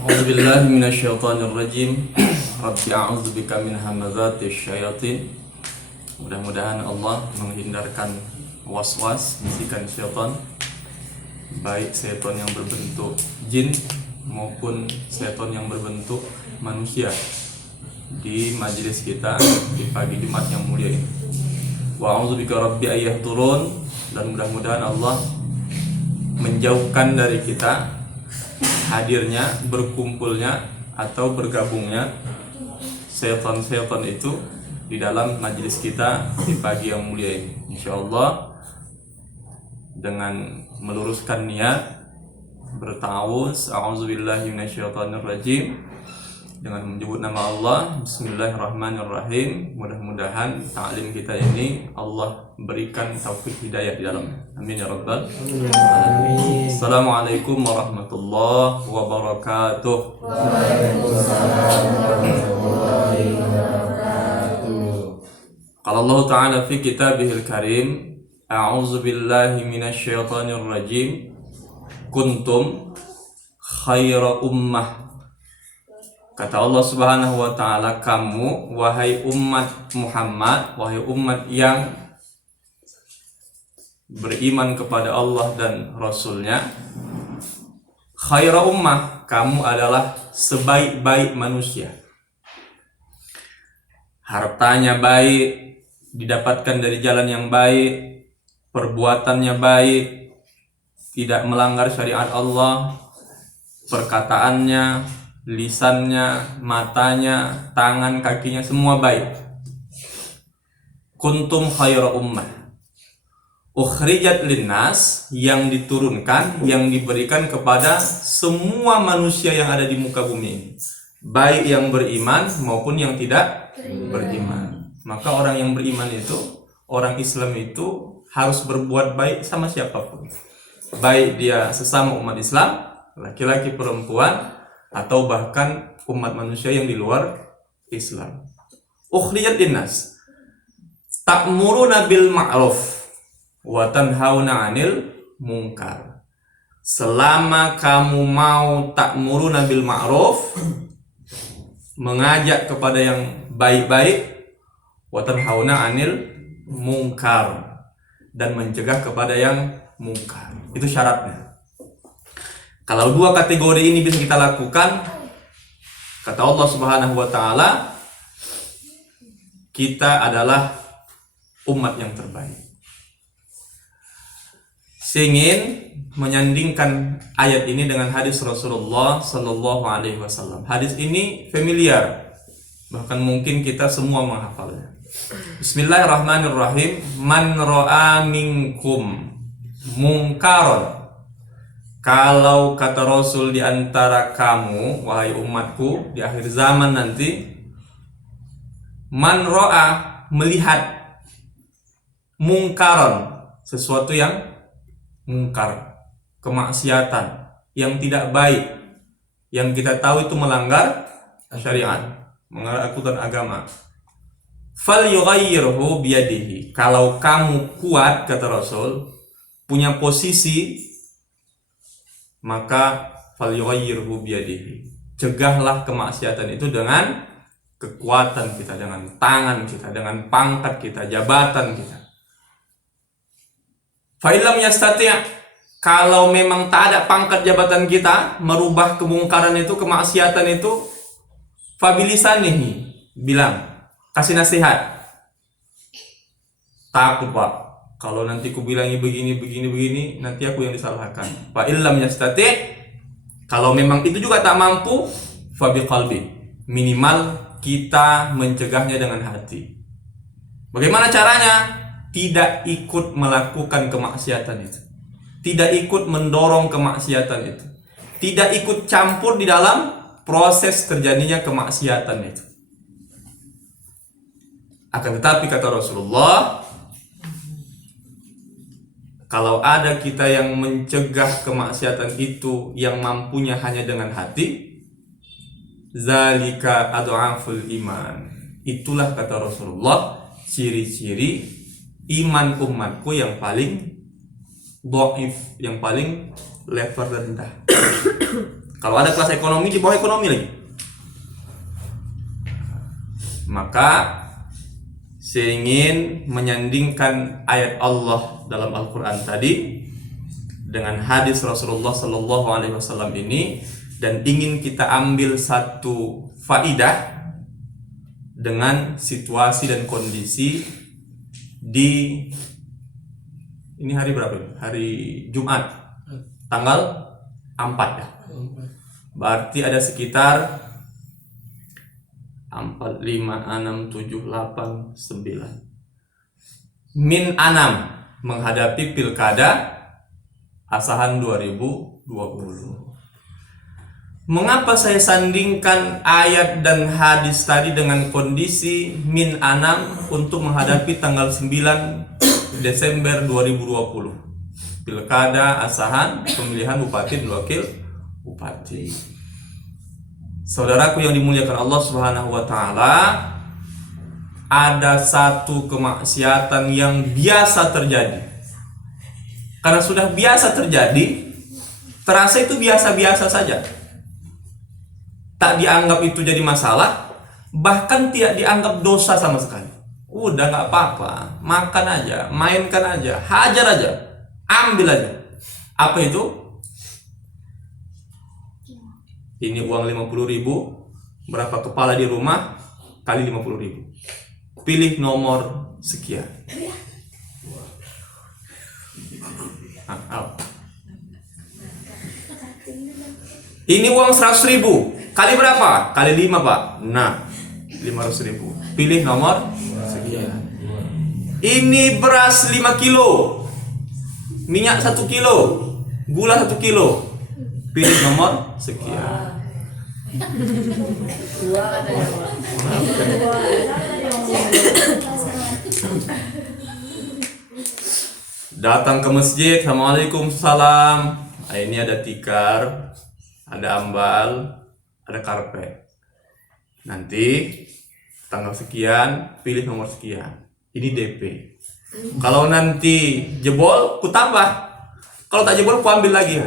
A'udzubillahi minasyaitonirrajim. Rabbi a'udzubika min hamazatish syayatin. Mudah-mudahan Allah menghindarkan was-was, bisikan syaitan, baik syaitan yang berbentuk jin maupun syaitan yang berbentuk manusia di majelis kita di pagi Jumat yang mulia ini. Wa a'udzubika rabbi ayyahdurun, dan mudah-mudahan Allah menjauhkan dari kita hadirnya, berkumpulnya atau bergabungnya syaitan-syaitan itu di dalam majelis kita di pagi yang mulia ini. Insyaallah dengan meluruskan niat bertawuz, a'udzubillahi minasyaitonirrajim, dengan menyebut nama Allah, bismillahirrahmanirrahim. Mudah-mudahan taklim kita ini Allah berikan taufik hidayah di dalamnya. Amin ya rabbal alamin. Assalamualaikum warahmatullahi wabarakatuh. Waalaikumsalam warahmatullahi wabarakatuh. Qala Allah Ta'ala fi kitabihil karim, a'udzu billahi minasyaitonir rajim. Kuntum khaira ummah. Kata Allah Subhanahu wa Ta'ala, kamu wahai umat Muhammad, wahai umat yang beriman kepada Allah dan Rasulnya, khaira ummah, kamu adalah sebaik-baik manusia. Hartanya baik, didapatkan dari jalan yang baik, perbuatannya baik, tidak melanggar syariat Allah, perkataannya, lisannya, matanya, tangan, kakinya, semua baik. Kuntum khaira ummah ukhrijat linnas, yang diturunkan, yang diberikan kepada semua manusia yang ada di muka bumi ini, baik yang beriman maupun yang tidak beriman. Maka orang yang beriman itu, orang Islam itu harus berbuat baik sama siapapun, baik dia sesama umat Islam, laki-laki, perempuan, atau bahkan umat manusia yang di luar Islam. Ukhrijat linnas ta'muruna bil ma'ruf wa tanhauna 'anil munkar. Selama kamu mau ta'muruna bil ma'ruf, mengajak kepada yang baik-baik, wa tanhauna 'anil munkar, dan mencegah kepada yang munkar. Itu syaratnya. Kalau dua kategori ini bisa kita lakukan, kata Allah Subhanahu wa Ta'ala, kita adalah umat yang terbaik. Saya ingin menyandingkan ayat ini dengan hadis Rasulullah Sallallahu Alaihi Wasallam. Hadis ini familiar, bahkan mungkin kita semua menghafalnya. Bismillahirrahmanirrahim. Man ra'a minkum munkaron. Kalau kata Rasul, di antara kamu, wahai umatku, di akhir zaman nanti, man ro'a, melihat, mungkaron, sesuatu yang mungkar, kemaksiatan, yang tidak baik, yang kita tahu itu melanggar syariat, melanggar aturan agama. Fal yughayyirhu biyadihi. Kalau kamu kuat, kata Rasul, punya posisi, maka falyughayyirhu biyadihi. Cegahlah kemaksiatan itu dengan kekuatan kita, dengan tangan kita, dengan pangkat kita, jabatan kita. Fa illam yastati', kalau memang tak ada pangkat jabatan kita merubah kemungkaran itu, kemaksiatan itu, fabilisanihi, bilang, kasih nasihat. Takut Pak, kalau nanti ku bilangi begini, nanti aku yang disalahkan. Fa illam yastati', kalau memang itu juga tak mampu, fa biqalbi, minimal kita mencegahnya dengan hati. Bagaimana caranya? Tidak ikut melakukan kemaksiatan itu, tidak ikut mendorong kemaksiatan itu, tidak ikut campur di dalam proses terjadinya kemaksiatan itu. Akan tetapi kata Rasulullah, kalau ada kita yang mencegah kemaksiatan itu, yang mampunya hanya dengan hati, zalika ad'aful iman. Itulah kata Rasulullah ciri-ciri iman umatku yang paling dhaif, yang paling level rendah. Kalau ada kelas ekonomi, di bawah ekonomi lagi. Maka saya ingin menyandingkan ayat Allah dalam Al-Quran tadi dengan hadis Rasulullah Sallallahu Alaihi Wasallam ini, dan ingin kita ambil satu faidah dengan situasi dan kondisi di ini hari berapa? Hari Jumat, tanggal 4 ya. Berarti ada sekitar 4, 5, 6, 7, 8, 9 min 6 menghadapi pilkada Asahan 2020. Mengapa saya sandingkan ayat dan hadis tadi dengan kondisi min 6 untuk menghadapi tanggal 9 Desember 2020, pilkada Asahan, pemilihan bupati dan wakil bupati. Saudaraku yang dimuliakan Allah Subhanahu wa taala, ada satu kemaksiatan yang biasa terjadi. Karena sudah biasa terjadi, terasa itu biasa-biasa saja. Tak dianggap itu jadi masalah, bahkan tidak dianggap dosa sama sekali. Udah nggak apa-apa, makan aja, mainkan aja, hajar aja, ambil aja. Apa itu? Ini uang 50.000, berapa kepala di rumah kali 50.000. Pilih nomor sekian. Ini uang 100.000 kali berapa? Kali 5 Pak. Nah, 500.000. Pilih nomor sekian. Ini beras 5 kilo, minyak 1 kilo, gula 1 kilo. Pilih nomor sekian. Datang ke masjid, assalamualaikum, salam. Nah, ini ada tikar, ada ambal, ada karpet. Nanti tanggal sekian, pilih nomor sekian. Ini DP. Kalau nanti jebol, ku tambah. Kalau tak jebol, ku ambil lagi.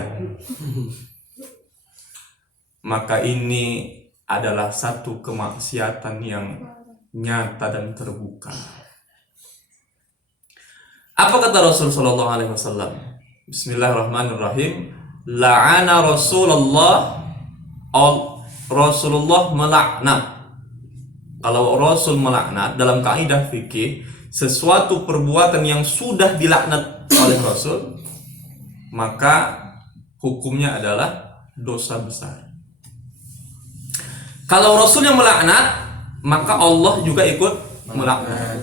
Maka ini adalah satu kemaksiatan yang nyata dan terbuka. Apa kata Rasul Sallallahu Alaihi Wasallam? Bismillahirrahmanirrahim. La'ana Rasulullah, Rasulullah melaknat. Kalau Rasul melaknat dalam kaidah fikih, sesuatu perbuatan yang sudah dilaknat oleh Rasul, maka hukumnya adalah dosa besar. Kalau Rasul yang melaknat, maka Allah juga ikut melaknat.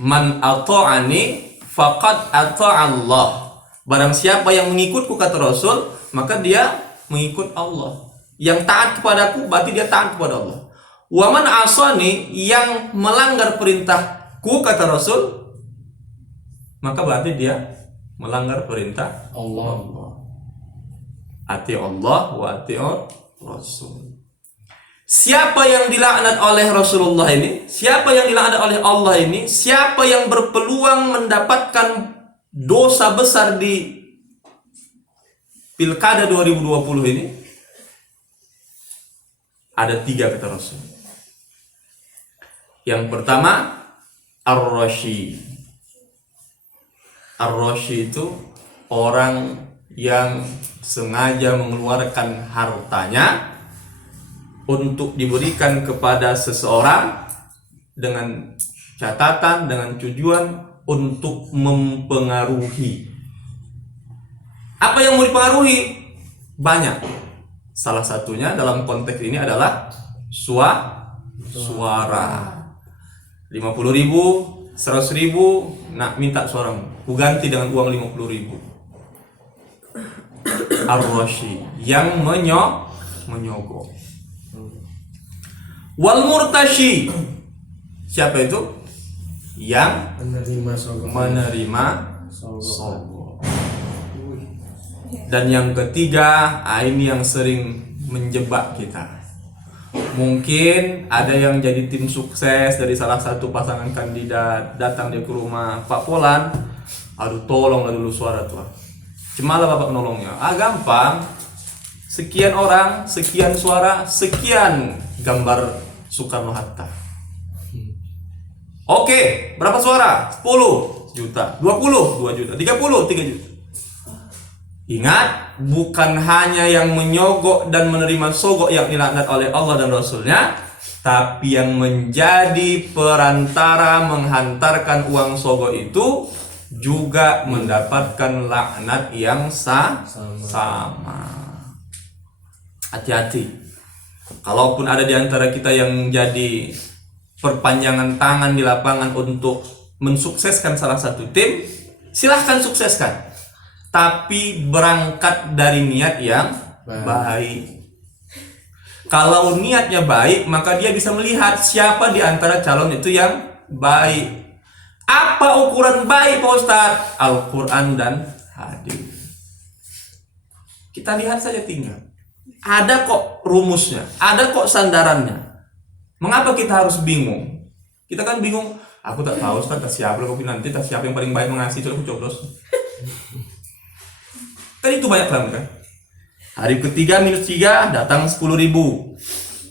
Man ata'ani faqad ata'allah. Barang siapa yang mengikutku, kata Rasul, maka dia mengikut Allah. Yang taat kepadaku berarti dia taat kepada Allah. Wa man asani, yang melanggar perintahku, kata Rasul, maka berarti dia melanggar perintah Allah. Ati Allah wa ati Rasul. Siapa yang dilaknat oleh Rasulullah ini, siapa yang dilaknat oleh Allah ini, siapa yang berpeluang mendapatkan dosa besar di pilkada 2020 ini, ada 3 kata Rasul. Yang pertama, Ar-Rashi. Ar-Rashi itu orang yang sengaja mengeluarkan hartanya untuk diberikan kepada seseorang dengan catatan, dengan tujuan untuk mempengaruhi. Apa yang mau dipengaruhi? Banyak. Salah satunya dalam konteks ini adalah suara. 50.000, 100.000, nak minta suaramu, ku ganti dengan uang 50.000. Ar-Rashi, yang menyogok. Wal murtashi, siapa itu? Yang menerima sogok. Dan yang ketiga, ini yang sering menjebak kita. Mungkin ada yang jadi tim sukses dari salah satu pasangan kandidat, datang dia ke rumah Pak Polan, aduh tolonglah dulu suara tuh. Cemalah bapak menolongnya. Gampang. sekian orang, sekian suara, sekian gambar Soekarno-Hatta. Oke, berapa suara? 10 juta, 20, 2 juta, 30, 3 juta. Ingat, bukan hanya yang menyogok dan menerima sogok yang dilaknat oleh Allah dan Rasulnya, tapi yang menjadi perantara menghantarkan uang sogok itu juga mendapatkan laknat yang sama. Hati-hati. Kalaupun ada di antara kita yang jadi perpanjangan tangan di lapangan untuk mensukseskan salah satu tim, silahkan sukseskan. Tapi berangkat dari niat yang baik. Kalau niatnya baik, maka dia bisa melihat siapa di antara calon itu yang baik. Apa ukuran baik, Pak Ustadz? Al-Quran dan hadis. Kita lihat saja tinggal. Ada kok rumusnya, ada kok sandarannya. Mengapa kita harus bingung? Kita kan bingung, aku tak tahu Ustaz, tak siapa aku nanti, tak siapa yang paling baik mengasihi, itu aku coblos. Kan itu banyak kan? Hari ketiga -3 datang 10.000,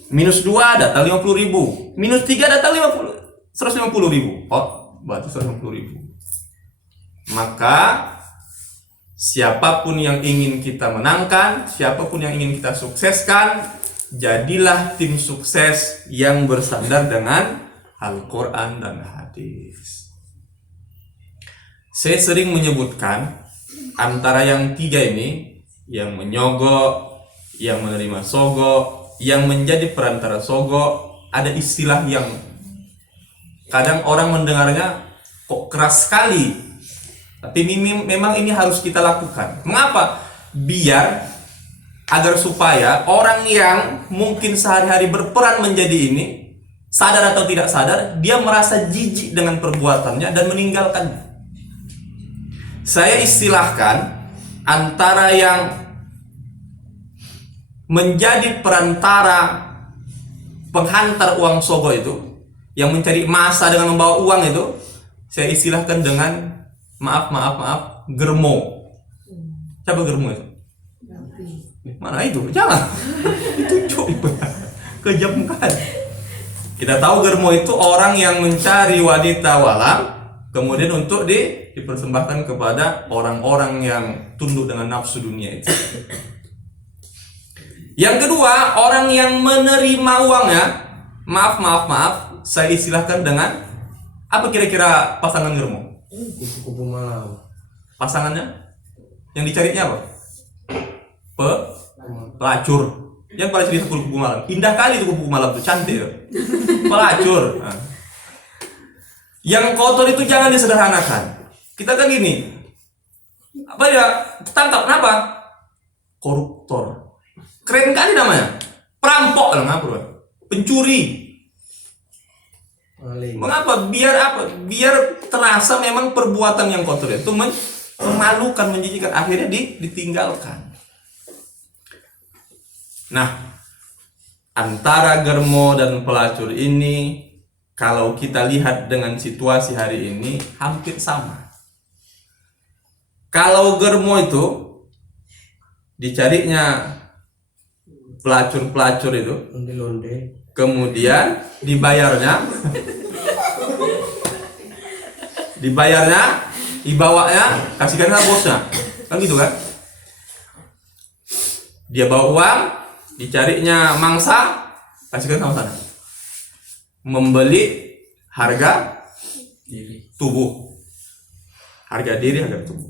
-2 datang 50.000, -3 datang 150.000. Oh, berarti 150.000. Maka siapapun yang ingin kita menangkan, siapapun yang ingin kita sukseskan, jadilah tim sukses yang bersandar dengan Al-Quran dan hadis. Saya sering menyebutkan antara yang tiga ini, yang menyogok, yang menerima sogok, yang menjadi perantara sogok, ada istilah yang kadang orang mendengarnya kok keras sekali, tapi memang ini harus kita lakukan. Mengapa? Biar agar supaya orang yang mungkin sehari-hari berperan menjadi ini, sadar atau tidak sadar, dia merasa jijik dengan perbuatannya dan meninggalkannya. Saya istilahkan antara yang menjadi perantara penghantar uang sogok itu, yang mencari massa dengan membawa uang itu, saya istilahkan dengan maaf, germo. Siapa germo itu? Mana itu? Jangan ditunjuk, kejamkan. Kita tahu germo itu orang yang mencari wanita walam, kemudian untuk dipersembahkan kepada orang-orang yang tunduk dengan nafsu dunia itu. Yang kedua, orang yang menerima uangnya, maaf, saya istilahkan dengan apa kira-kira pasangan germo? Kupu-kupu malam. Pasangannya? Yang dicarinya apa? Pelacur. Yang pada cerita kupu-kupu malam. Indah kali itu kupu-kupu malam tuh, cantik tuh. Pelacur. Nah. Yang kotor itu jangan disederhanakan. Kita kan gini, apa ya, tangkap kenapa? Koruptor. Keren kali namanya. Perampok lah, ngapa? Pencuri. Mengapa? Biar apa? Biar terasa memang perbuatan yang kotor itu memalukan, menjijikkan, akhirnya ditinggalkan. Nah, antara germo dan pelacur ini, kalau kita lihat dengan situasi hari ini, hampir sama. Kalau germo itu dicarinya pelacur-pelacur itu, kemudian dibawanya, dibawanya, kasihkan sama bosnya, kan gitu kan? Dia bawa uang, dicarinya mangsa, kasihkan sama sana. Membeli harga tubuh, harga diri, harga tubuh.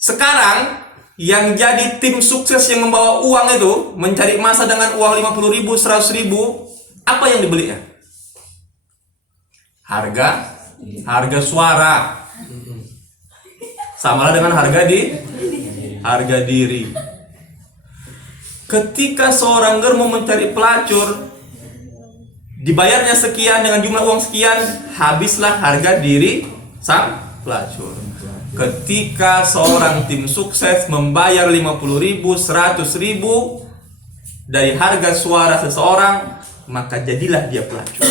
Sekarang yang jadi tim sukses yang membawa uang itu mencari massa dengan uang 50.000, 100.000, apa yang dibelinya? Harga suara. Samalah dengan harga diri. Ketika seorang germo mencari pelacur, dibayarnya sekian dengan jumlah uang sekian, habislah harga diri sang pelacur. Ketika seorang tim sukses membayar 50.000, 100.000 dari harga suara seseorang, maka jadilah dia pelacur.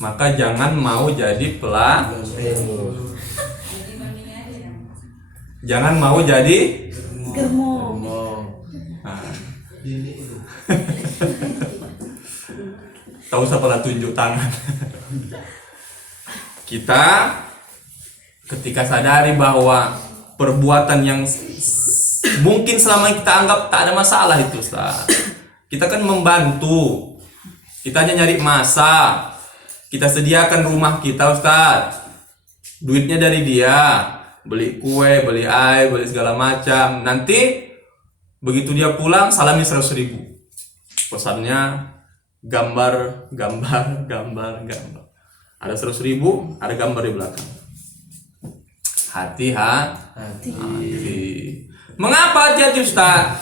Maka jangan mau jadi pelacur. Jangan mau jadi Germo. nah. Tahu siapa tunjuk tangan. Kita ketika sadari bahwa perbuatan yang mungkin selama ini kita anggap tak ada masalah itu, Ustaz. Kita kan membantu. Kita hanya nyari masa. Kita sediakan rumah kita, Ustaz. Duitnya dari dia. Beli kue, beli air, beli segala macam. Nanti begitu dia pulang, salami 100.000. Pesannya gambar. Ada 100.000, ada gambar di belakang. Hati. Mengapa hati-hati, Ustaz?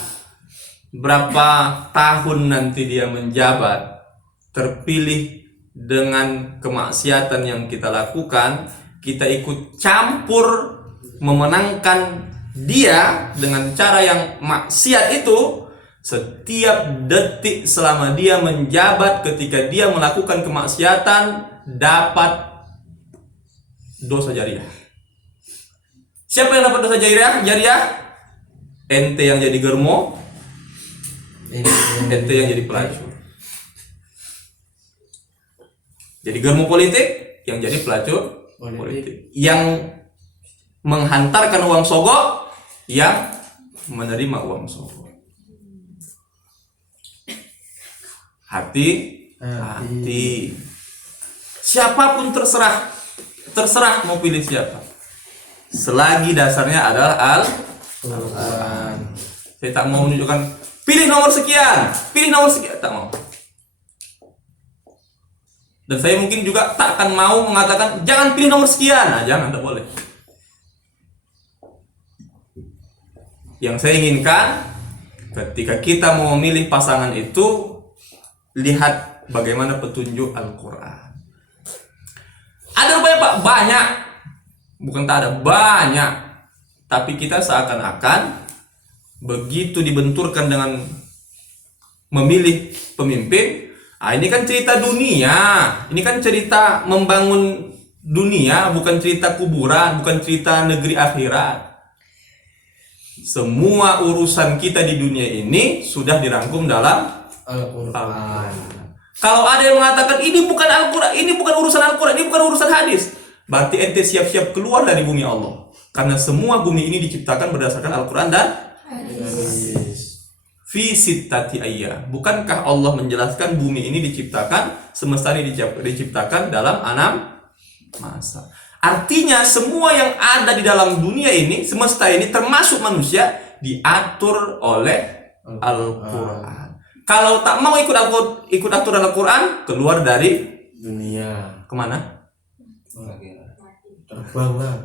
Berapa tahun nanti dia menjabat, terpilih dengan kemaksiatan yang kita lakukan, kita ikut campur memenangkan dia dengan cara yang maksiat itu. Setiap detik selama dia menjabat, ketika dia melakukan kemaksiatan, dapat dosa jariah. Siapa yang dapat dosa jariah? Ente yang jadi germo, ente yang jadi pelacur. Jadi germo politik, yang jadi pelacur politik. Yang menghantarkan uang sogok, yang menerima uang sogok. Hati. Siapapun terserah mau pilih siapa. Selagi dasarnya adalah Al-Quran. Saya tak mau menunjukkan pilih nomor sekian, tak mau. Dan saya mungkin juga tak akan mau mengatakan jangan pilih nomor sekian. Nah, jangan, tak boleh. Yang saya inginkan ketika kita mau memilih pasangan itu, lihat bagaimana petunjuk Al-Quran. Ada rupanya Pak, banyak. Bukan tak ada, banyak. Tapi kita seakan-akan begitu dibenturkan dengan memilih pemimpin. Ini kan cerita dunia. Ini kan cerita membangun dunia, bukan cerita kuburan, bukan cerita negeri akhirat. Semua urusan kita di dunia ini sudah dirangkum dalam Al-Quran. Kalau ada yang mengatakan ini bukan Al-Quran, ini bukan urusan Al-Quran, ini bukan urusan hadis, berarti ente siap-siap keluar dari bumi Allah. Karena semua bumi ini diciptakan berdasarkan Al-Quran dan hadis. Fi sittati ayyam. Bukankah Allah menjelaskan bumi ini diciptakan, semesta ini diciptakan dalam 6 masa. Artinya semua yang ada di dalam dunia ini, semesta ini termasuk manusia, diatur oleh Al-Quran. Kalau tak mau ikut aturan Al-Quran, keluar dari dunia. Kemana? Terbang lah.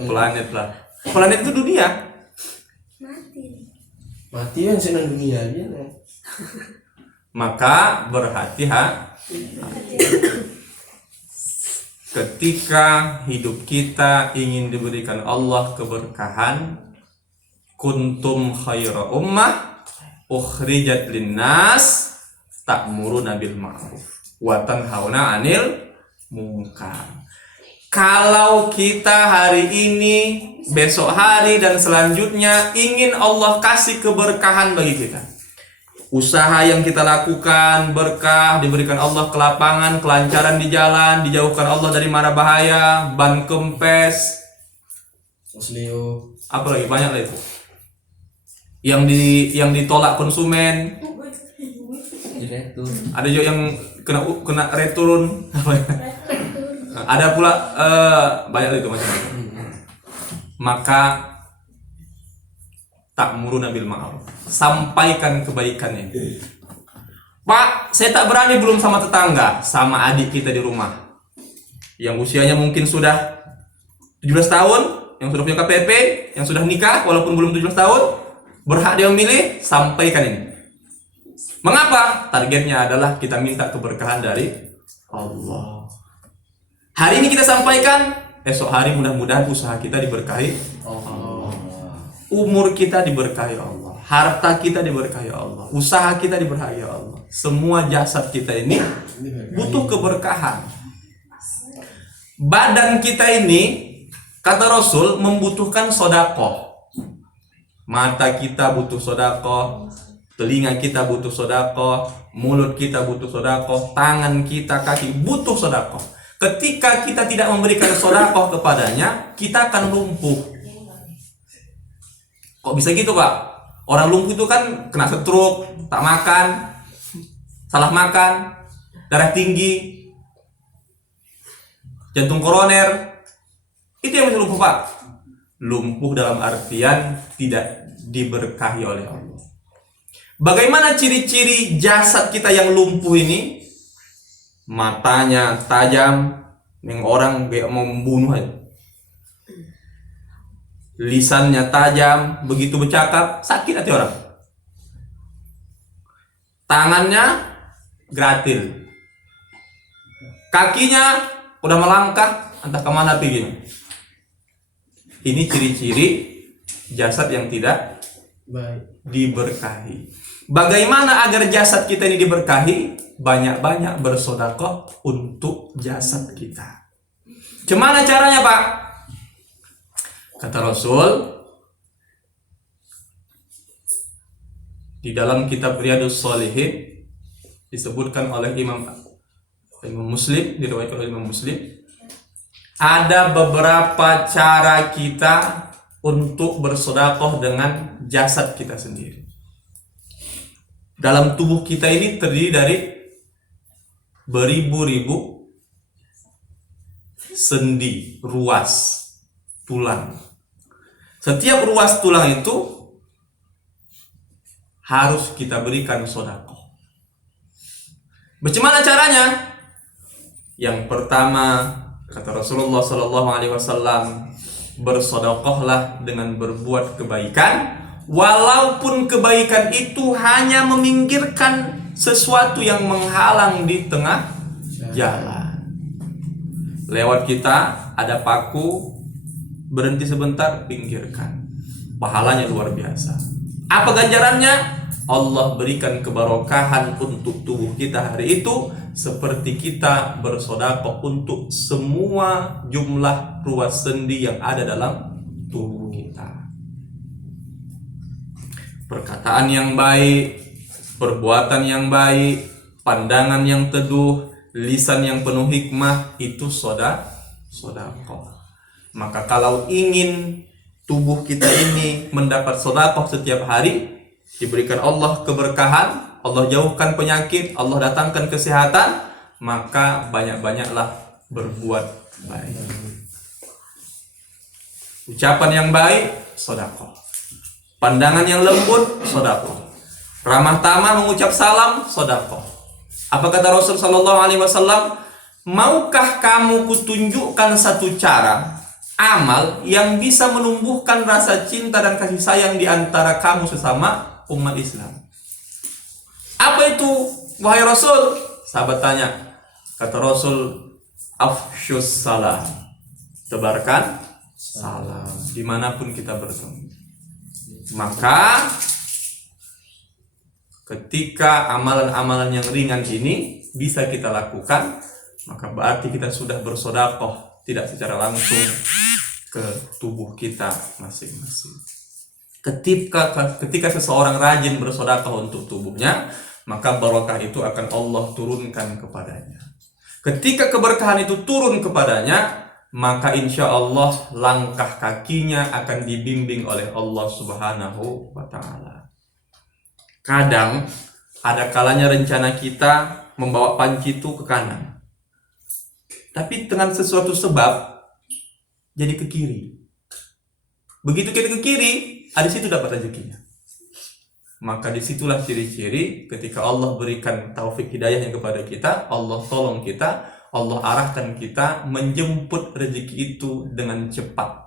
Planet lah. Planet itu dunia. Mati yang senang dunia aja. Maka berhati-hati. Ketika hidup kita ingin diberikan Allah keberkahan, kuntum khaira ummah ukhrijat linnas ta'muruna bil ma'ruf wa tanhauna 'anil munkar. Kalau kita hari ini, besok hari dan selanjutnya ingin Allah kasih keberkahan bagi kita, usaha yang kita lakukan berkah, diberikan Allah kelapangan, kelancaran di jalan, dijauhkan Allah dari mara bahaya, ban kempes, apa lagi banyak lah itu. Yang ditolak konsumen, ada juga yang kena return, ada pula banyak itu macam-macam. Maka ta'muruna bil ma'ruf, sampaikan kebaikannya. Pak, saya tak berani belum sama tetangga, sama adik kita di rumah yang usianya mungkin sudah 17 tahun, yang sudah punya KTP, yang sudah nikah walaupun belum 17 tahun, berhak dia memilih. Sampaikan ini. Mengapa? Targetnya adalah kita minta keberkahan dari Allah. Hari ini kita sampaikan, esok hari mudah-mudahan usaha kita diberkahi Allah. Umur kita diberkahi Allah, harta kita diberkahi Allah, usaha kita diberkahi Allah. Semua jasad kita ini butuh keberkahan. Badan kita ini Kata Rasul membutuhkan sodakoh. Mata kita butuh sodakoh, telinga kita butuh sodakoh, mulut kita butuh sodakoh, tangan kita, kaki butuh sodakoh. Ketika kita tidak memberikan sodakoh kepadanya, kita akan lumpuh. Kok bisa gitu, Pak? Orang lumpuh itu kan kena stroke, tak makan, salah makan, darah tinggi, jantung koroner. Itu yang bisa lumpuh, Pak. Lumpuh dalam artian tidak diberkahi oleh Allah. Bagaimana ciri-ciri jasad kita yang lumpuh ini? Matanya tajam, yang orang kayak mau membunuh aja. Lisannya tajam, begitu bercakap sakit hati orang. Tangannya gratil, kakinya udah melangkah entah kemana pergi. Ini ciri-ciri jasad yang tidak Baik. diberkahi. Bagaimana agar jasad kita ini diberkahi? Banyak-banyak bersedekah untuk jasad kita. Gimana caranya, Pak? Kata Rasul di dalam kitab Riyadhus Shalihin, disebutkan oleh Imam Muslim, diriwayatkan oleh Imam Muslim, ada beberapa cara kita untuk bersedekah dengan jasad kita sendiri. Dalam tubuh kita ini terdiri dari beribu-ribu sendi, ruas tulang. Setiap ruas tulang itu harus kita berikan sedekah. Bagaimana caranya? Yang pertama, kata Rasulullah SAW, bersedekahlah dengan berbuat kebaikan, walaupun kebaikan itu hanya meminggirkan sesuatu yang menghalang di tengah jalan. Lewat kita ada paku, berhenti sebentar, pinggirkan. Pahalanya luar biasa. Apa ganjarannya? Allah berikan keberkahan untuk tubuh kita hari itu, seperti kita bersedekah untuk semua jumlah ruas sendi yang ada dalam tubuh kita. Perkataan yang baik, perbuatan yang baik, pandangan yang teduh, lisan yang penuh hikmah, itu sedekah. Maka kalau ingin tubuh kita ini mendapat sedekah setiap hari, diberikan Allah keberkahan, Allah jauhkan penyakit, Allah datangkan kesehatan, maka banyak-banyaklah berbuat baik. Ucapan yang baik, sedekah. Pandangan yang lembut, sedekah. Ramah tamah mengucap salam, sedekah. Apa kata Rasul sallallahu alaihi wasallam? Maukah kamu kutunjukkan satu cara amal yang bisa menumbuhkan rasa cinta dan kasih sayang di antara kamu sesama umat Islam? Apa itu, wahai Rasul? Sahabat tanya. Kata Rasul, afsyus salam, tebarkan salam dimanapun kita bertemu. Maka ketika amalan-amalan yang ringan ini bisa kita lakukan, maka berarti kita sudah bersedekah tidak secara langsung ke tubuh kita masing-masing. Ketika seseorang rajin bersedekah untuk tubuhnya, maka barokah itu akan Allah turunkan kepadanya. Ketika keberkahan itu turun kepadanya, maka insya Allah langkah kakinya akan dibimbing oleh Allah Subhanahu wa Ta'ala. Kadang ada kalanya rencana kita membawa panci itu ke kanan, tapi dengan sesuatu sebab jadi ke kiri. Begitu kita ke kiri, di situ dapat rezekinya. Maka disitulah ciri-ciri ketika Allah berikan taufik hidayahnya kepada kita, Allah tolong kita, Allah arahkan kita menjemput rezeki itu dengan cepat.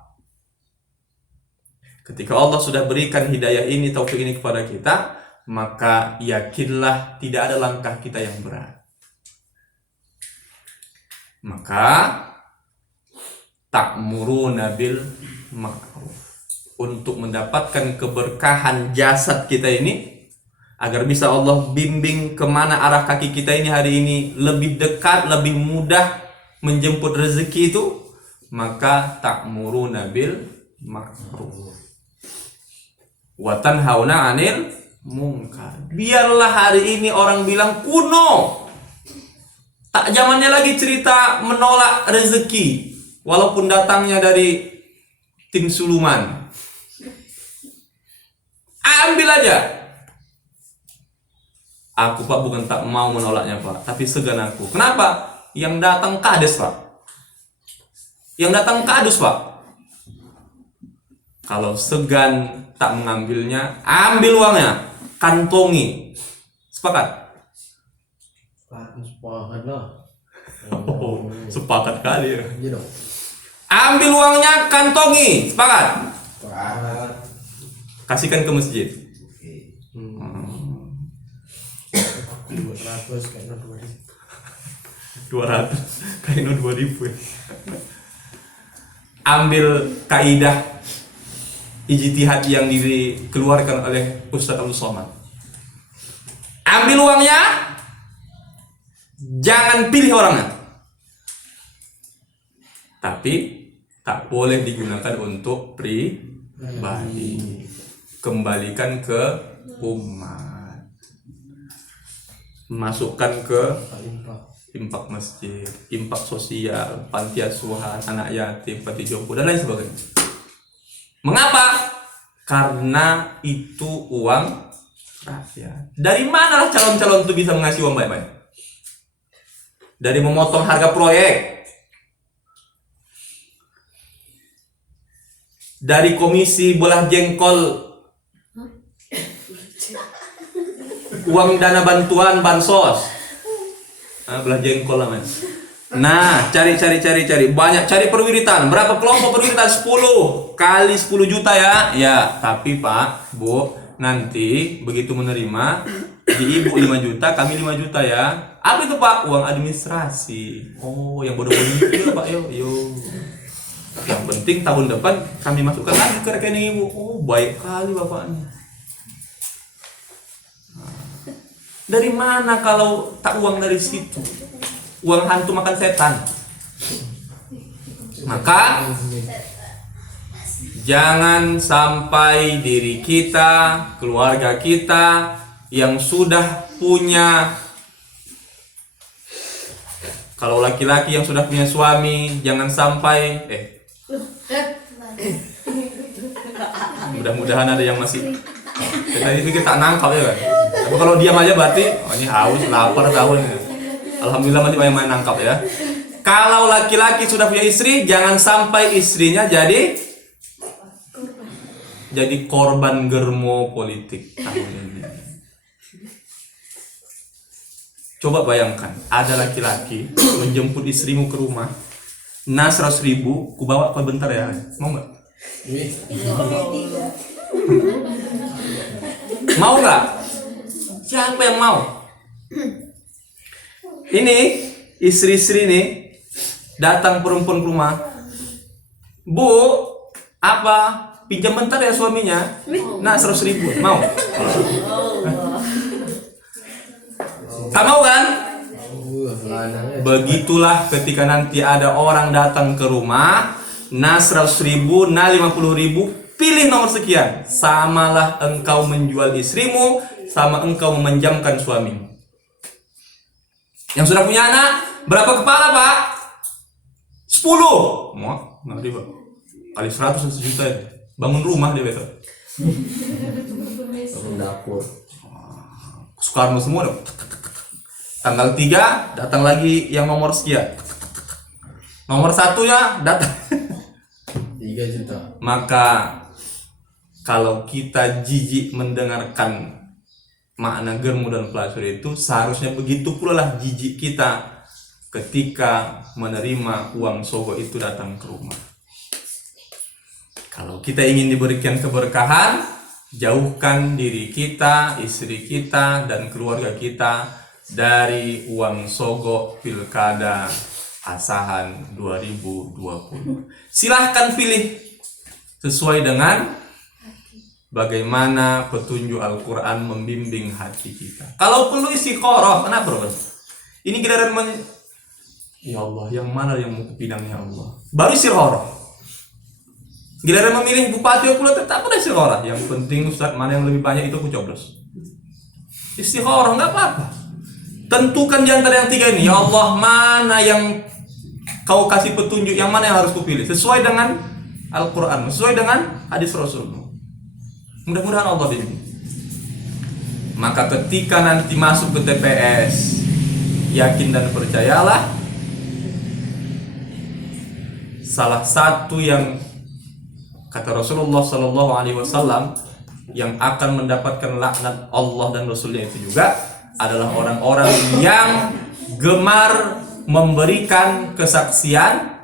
Ketika Allah sudah berikan hidayah ini, taufik ini kepada kita, maka yakinlah tidak ada langkah kita yang berat. Maka ta'muruna bil ma'ruf. Untuk mendapatkan keberkahan jasad kita ini, agar bisa Allah bimbing kemana arah kaki kita ini hari ini lebih dekat, lebih mudah menjemput rezeki itu, maka ta'muruna bil ma'ruf wa tanhauna 'anil munkar. Biarlah hari ini orang bilang kuno, tak zamannya lagi cerita menolak rezeki walaupun datangnya dari tim suluman. Ambil aja. Aku Pak bukan tak mau menolaknya Pak, tapi segan aku. Kenapa? Yang datang kades Pak. Yang datang kadus Pak. Kalau segan tak mengambilnya, ambil uangnya, kantongi. Sepakat? Sepakat lah. Oh, sepakat kali ya. Iya dong. Ambil uangnya, kantongi. Sepakat? Sepakat. Kasihkan ke masjid. 200 kayaknya 200 kayaknya 2000 ya. Ambil kaidah ijtihad yang dikeluarkan oleh Ustaz Abdul Somad. Ambil uangnya, jangan pilih orangnya, tapi tak boleh digunakan untuk pribadi. Kembalikan ke umat, masukkan ke infak masjid, infak sosial, panti asuhan, anak yatim, panti jompo dan lain sebagainya. Mengapa? Karena itu uang rakyat. Dari manalah calon-calon itu bisa mengasih uang banyak-banyak? Dari memotong harga proyek, dari komisi belah jengkol, uang dana bantuan bansos, belah jengkol lah men. Nah, cari banyak, cari perwiritan. Berapa kelompok perwiritan? 10 kali 10 juta ya. Ya, tapi Pak, Bu, nanti begitu menerima di Ibu 5 juta, kami 5 juta ya. Apa itu Pak? Uang administrasi. Oh, yang bodoh-bodoh itu Pak, yo. Yang penting tahun depan kami masukkan lagi ke rekening Ibu. Oh, baik kali Bapaknya. Dari mana kalau tak uang dari situ? Uang hantu makan setan. Maka jangan sampai diri kita, keluarga kita yang sudah punya, kalau laki-laki yang sudah punya suami, jangan sampai mudah-mudahan ada yang masih tadi pikir tak nangkap ya kan. Tapi kalau diam aja berarti ini haus, lapar tahun. Alhamdulillah masih banyak main nangkap ya. Kalau laki-laki sudah punya istri, jangan sampai istrinya jadi korban germo politik tahun ini. Coba bayangkan, ada laki-laki menjemput istrimu ke rumah. Nah 100.000, ku bawa kau bentar ya. Mau nggak? Mau nggak? Siapa yang mau? Ini istri-istri nih datang perempuan ke rumah. Bu, apa? Pinjam bentar ya suaminya. Nah 100.000, mau? Tak mau kan? Begitulah ketika nanti ada orang datang ke rumah. Nah 100.000, nah 50.000, pilih nomor sekian. Samalah engkau menjual istrimu, sama engkau memanjamkan suamimu. Yang sudah punya anak, berapa kepala Pak? 10. Mau? Nanti Pak. Kali 100 juta ya. Bangun rumah dia besok. Bangun dapur. Soekarno semua dong. Tanggal 3 datang lagi yang nomor sekian. Nomor 1-nya datang 3 juta. Maka kalau kita jijik mendengarkan makna germo dan pelacur itu, seharusnya begitu pula lah jijik kita ketika menerima uang sogo itu datang ke rumah. Kalau kita ingin diberikan keberkahan, jauhkan diri kita, istri kita, dan keluarga kita dari uang sogo pilkada Asahan 2020. Silahkan pilih sesuai dengan bagaimana petunjuk Al-Quran membimbing hati kita. Kalau perlu istiqoroh, kenapa bro? Ini giliran Ya Allah, yang mana yang mau kupinang ya Allah? Baru istikharah. Giliran memilih bupati pula tetap ada istikharah. Yang penting Ustaz, mana yang lebih banyak itu aku coblos. Istikharah nggak apa-apa. Tentukan di antara yang tiga ini. Ya Allah, mana yang kau kasih petunjuk, yang mana yang harus kupilih sesuai dengan Al-Quran, sesuai dengan hadis Rasul. Mudah-mudahan Allah bimbing. Maka ketika nanti masuk ke TPS, yakin dan percayalah, salah satu yang kata Rasulullah Sallallahu Alaihi Wasallam yang akan mendapatkan laknat Allah dan Rasulnya itu juga adalah orang-orang yang gemar memberikan kesaksian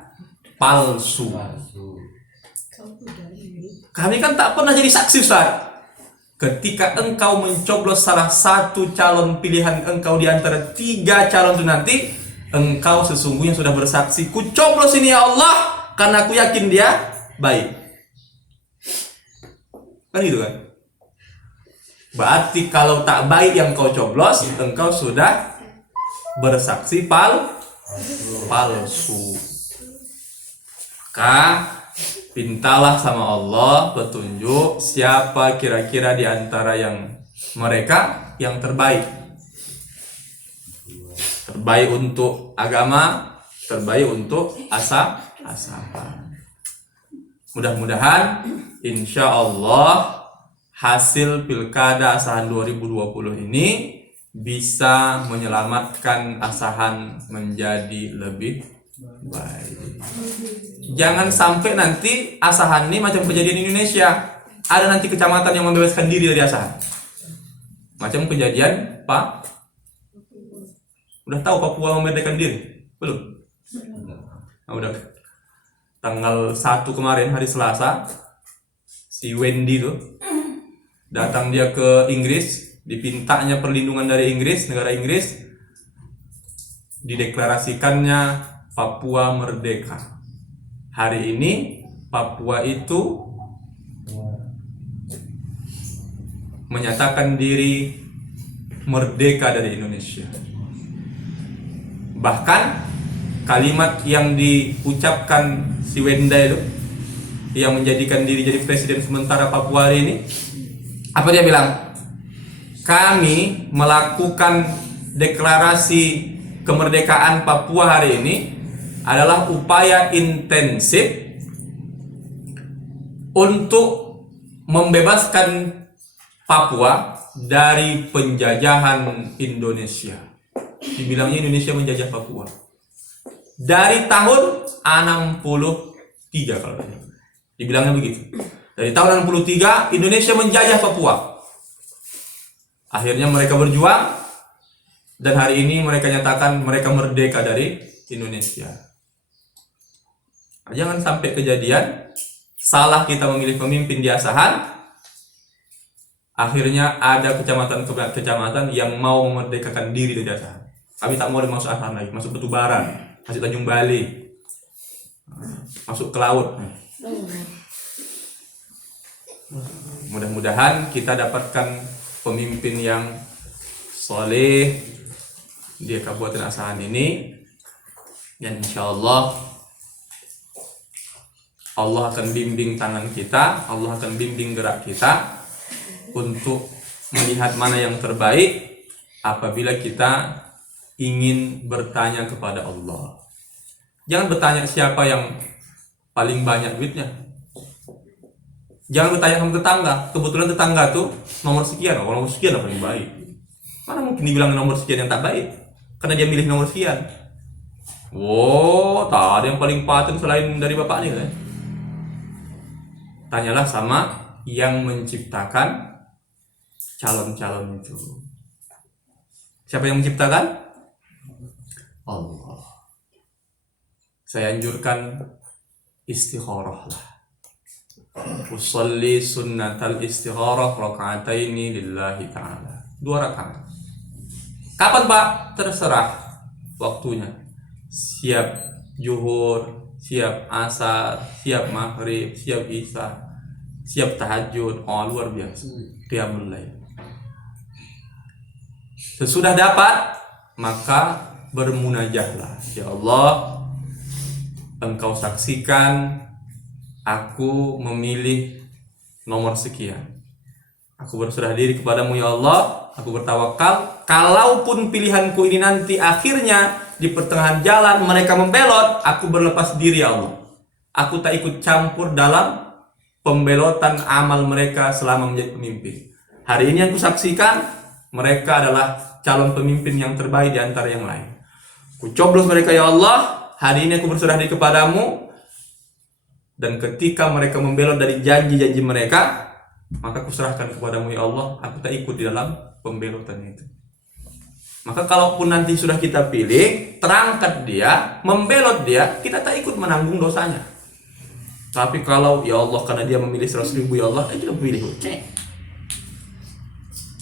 palsu. Kami kan tak pernah jadi saksi, Ustaz. Ketika engkau mencoblos salah satu calon pilihan engkau di antara 3 calon itu nanti, engkau sesungguhnya sudah bersaksi, ku coblos ini ya Allah karena aku yakin dia baik. Kan gitu kan? Berarti kalau tak baik yang kau coblos, engkau sudah bersaksi palsu. Maka pintalah sama Allah petunjuk siapa kira-kira di antara yang mereka yang terbaik. Terbaik untuk agama, terbaik untuk asal-asalan. Mudah-mudahan insya Allah hasil Pilkada Asahan 2020 ini bisa menyelamatkan Asahan menjadi lebih baik. Jangan sampai nanti Asahan ini macam kejadian Indonesia. Ada nanti kecamatan yang membebaskan diri dari Asahan. Macam kejadian Pak. Udah tahu Papua memerdekakan diri? Belum? Nah, udah. Tanggal 1 kemarin hari Selasa, si Wendy tuh datang dia ke Inggris, dipintanya perlindungan dari Inggris, negara Inggris, dideklarasikannya Papua merdeka. Hari ini Papua itu menyatakan diri merdeka dari Indonesia. Bahkan kalimat yang diucapkan si Wenda itu yang menjadikan diri jadi presiden sementara Papua hari ini, apa dia bilang? Kami melakukan deklarasi kemerdekaan Papua hari ini adalah upaya intensif untuk membebaskan Papua dari penjajahan Indonesia. Dibilangnya Indonesia menjajah Papua dari tahun 63 kalau dibilangnya begitu. Dari tahun 63 Indonesia menjajah Papua. Akhirnya mereka berjuang dan hari ini mereka nyatakan mereka merdeka dari Indonesia. Jangan sampai kejadian salah kita memilih pemimpin di Asahan, akhirnya ada kecamatan yang mau memerdekakan diri dari Asahan. Kami tak mau masuk Asahan lagi, masuk Betubaran, masuk Tanjung Bali, masuk ke laut. Mudah-mudahan kita dapatkan pemimpin yang soleh di Kabupaten Asahan ini, dan insya Allah Allah akan bimbing tangan kita, Allah akan bimbing gerak kita untuk melihat mana yang terbaik apabila kita ingin bertanya kepada Allah. Jangan bertanya siapa yang paling banyak duitnya. Jangan bertanya sama tetangga. Kebetulan tetangga tuh nomor sekian yang paling baik. Mana mungkin dibilang nomor sekian yang tak baik? Karena dia milih nomor sekian. Wow, tak ada yang paling paten selain dari bapaknya kan? Tanyalah sama yang menciptakan calon-calon itu. Siapa yang menciptakan? Allah. Saya anjurkan istikharah lah. Usolli sunnatal istikharah raka'ataini lillahi ta'ala. 2 rakaat. Kapan Pak? Terserah waktunya. Siap zuhur, siap asar, siap maghrib, siap isya, siap tahajud. Oh, luar biasa. Qiyamul lail. Sesudah dapat, maka bermunajahlah. Ya Allah, Engkau saksikan aku memilih nomor sekian. Aku berserah diri kepadamu ya Allah. Aku bertawakal. Kalaupun pilihanku ini nanti akhirnya di pertengahan jalan mereka membelot, aku berlepas diri ya Allah. Aku tak ikut campur dalam pembelotan amal mereka selama menjadi pemimpin. Hari ini aku saksikan mereka adalah calon pemimpin yang terbaik di antara yang lain. Ku coblos mereka ya Allah. Hari ini aku berserah diri kepadamu. Dan ketika mereka membelot dari janji-janji mereka, maka aku serahkan kepadamu ya Allah. Aku tak ikut di dalam pembelotan itu. Maka kalaupun nanti sudah kita pilih, terangkat dia, membelot dia, kita tak ikut menanggung dosanya. Tapi kalau ya Allah karena dia memilih 100.000 ya Allah, itu udah pilih.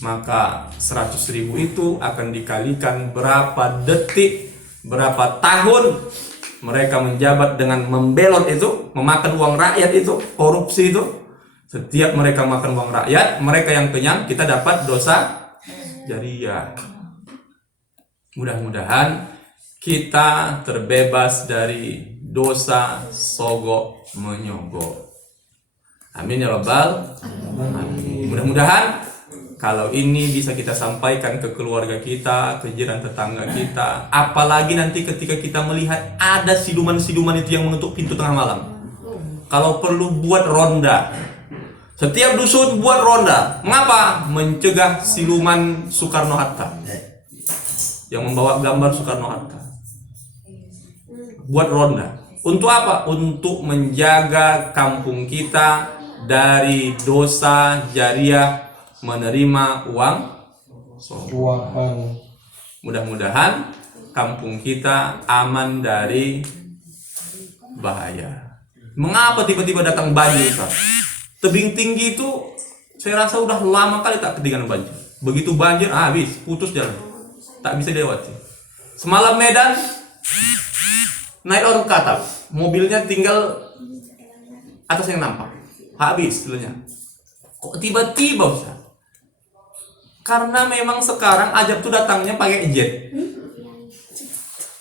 Maka 100.000 itu akan dikalikan berapa detik, berapa tahun mereka menjabat dengan membelot itu, memakan uang rakyat itu, korupsi itu. Setiap mereka makan uang rakyat, mereka yang kenyang, kita dapat dosa jariah. Mudah-mudahan kita terbebas dari dosa sogok menyogok. Amin ya Rabbal alamin. Mudah-mudahan kalau ini bisa kita sampaikan ke keluarga kita, ke jiran tetangga kita, apalagi nanti ketika kita melihat ada siluman-siluman itu yang menutup pintu tengah malam. Kalau perlu buat ronda. Setiap dusun buat ronda. Mengapa? Mencegah siluman Soekarno-Hatta yang membawa gambar Soekarno-Hatta. Buat ronda. Untuk apa? Untuk menjaga kampung kita dari dosa jariah menerima uang suapan. Mudah-mudahan kampung kita aman dari bahaya. Mengapa tiba-tiba datang banjir, Ustaz? Tebing tinggi itu saya rasa udah lama kali tak ketinggalan banjir. Begitu banjir habis, putus jalan. Tak bisa dilewati. Semalam Medan naik orang ke atap, mobilnya tinggal atas yang nampak. Habis setelahnya. Kok tiba-tiba Ustaz? Karena memang sekarang Ajab tuh datangnya pakai jet.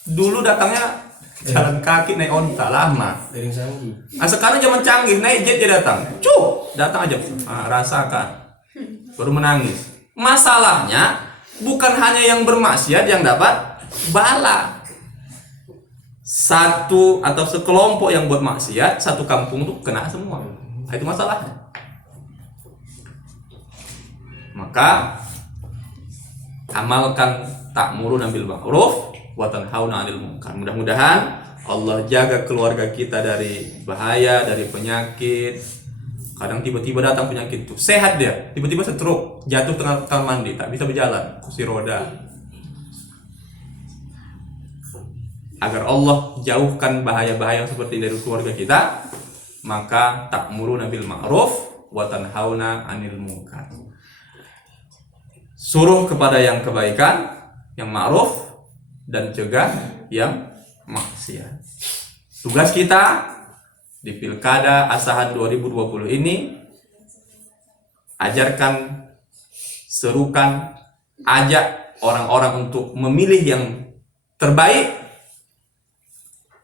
Dulu datangnya jalan kaki naik onta lama. Nah sekarang zaman canggih naik jet dia datang. Datang Ajab. Nah, rasakan. Baru menangis. Masalahnya bukan hanya yang bermaksiat yang dapat bala. Satu atau sekelompok yang buat maksiat, satu kampung tuh kena semua. Nah, itu masalahnya. Maka amalkan ta'muruna bil ma'ruf wa tanhauna 'anil munkar. Mudah-mudahan Allah jaga keluarga kita dari bahaya, dari penyakit. Kadang tiba-tiba datang penyakit itu, sehat dia, tiba-tiba stroke, jatuh tengah kamar mandi, tak bisa berjalan, kursi roda. Agar Allah jauhkan bahaya-bahaya seperti dari keluarga kita, maka ta'muruna bil ma'ruf wa tanhauna 'anil munkar. Suruh kepada yang kebaikan, yang ma'ruf, dan cegah yang maksiat. Tugas kita di Pilkada Asahan 2020 ini, ajarkan, serukan, ajak orang-orang untuk memilih yang terbaik.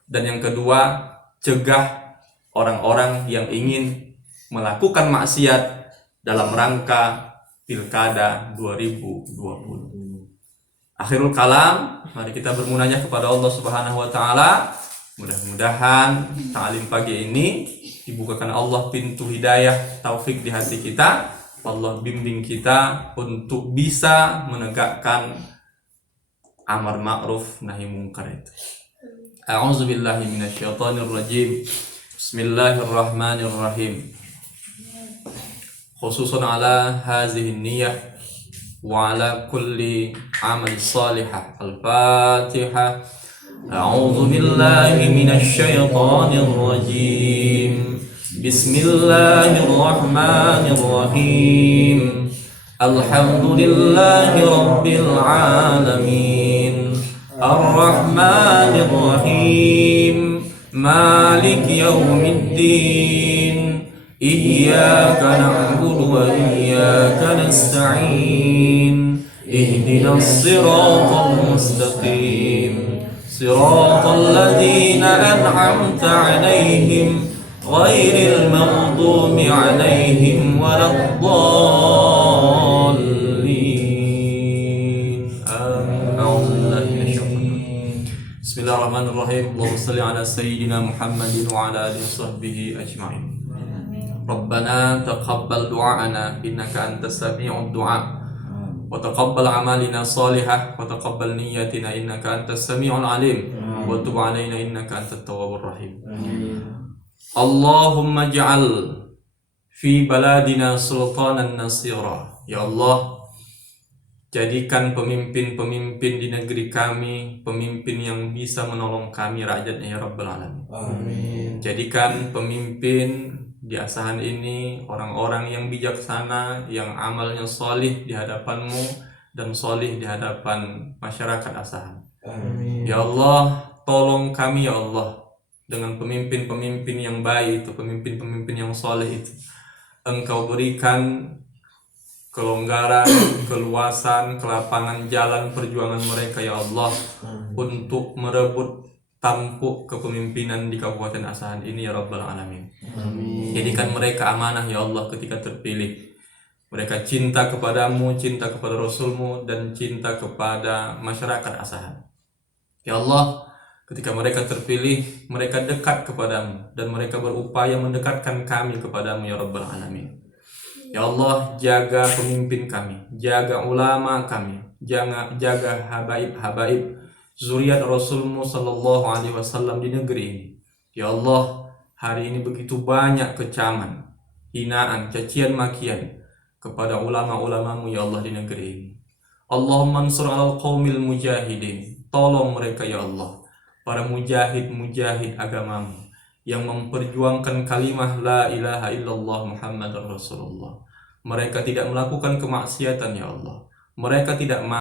Dan yang kedua, cegah orang-orang yang ingin melakukan maksiat dalam rangka Pilkada 2020. Akhirul kalam, mari kita bermunajat kepada Allah Subhanahu wa taala. Mudah-mudahan ta'lim pagi ini dibukakan Allah pintu hidayah, taufik di hati kita. Allah bimbing kita untuk bisa menegakkan amar ma'ruf nahi munkar itu. A'udzu billahi minasyaitonir rajim. Bismillahirrahmanirrahim. Khususan ala hazihi niyyah wa ala kulli amal salihah. Al-Fatihah. A'udzu billahi minasyaitonir rajim. Bismillahirrahmanirrahim. Alhamdulillahi rabbil alamin. Ar-Rahmanir Rahim. Malik yaumiddin. Iyyaka na'budu wa iyyaka nasta'in. اهدنا الصراط المستقيم صراط الذين أنعمت عليهم غير المغضوب عليهم ولا الضالين آمين. أعوذ بالله من الشيطان الرجيم. بسم الله الرحمن الرحيم. اللهم صل على سيدنا محمد وعلى آله وصحبه أجمعين. ربنا تقبل دعاءنا إنك أنت السميع الدعاء وتقبل أعمالنا صالحة وتقبل نياتنا إنك أنت السميع العليم وتب علينا إنك أنت التواب الرحيم. اللهم اجعل في بلادنا سلطانا نصيرا. Ya Allah, jadikan pemimpin-pemimpin di negeri kami pemimpin yang bisa menolong kami rakyatnya ya Rabbal Alamin. Amin. Jadikan pemimpin di Asahan ini orang-orang yang bijaksana, yang amalnya solih di hadapanmu dan solih di hadapan masyarakat Asahan. Amin. Ya Allah, tolong kami ya Allah dengan pemimpin-pemimpin yang baik itu, pemimpin-pemimpin yang soleh itu. Engkau berikan kelonggaran, keluasan, kelapangan jalan perjuangan mereka ya Allah untuk merebut tampuk kepemimpinan di Kabupaten Asahan ini ya Rabbal Alamin. Amin. Jadikan mereka amanah ya Allah ketika terpilih. Mereka cinta kepadamu, cinta kepada Rasulmu, dan cinta kepada masyarakat Asahan. Ya Allah, ketika mereka terpilih, mereka dekat kepadamu dan mereka berupaya mendekatkan kami kepadamu ya Rabbal Alamin. Ya Allah, jaga pemimpin kami, jaga ulama kami, jaga habaib zuriat Rasulmu sallallahu alaihi wasallam di negeri ini. Ya Allah, hari ini begitu banyak kecaman, hinaan, cacian makian kepada ulama-ulamamu ya Allah di negeri ini. Allahumma ansur alal qaumil mujahidin. Tolong mereka ya Allah, para mujahid agamamu yang memperjuangkan kalimah la ilaha illallah Muhammadar Rasulullah. Mereka tidak melakukan kemaksiatan ya Allah. Mereka tidak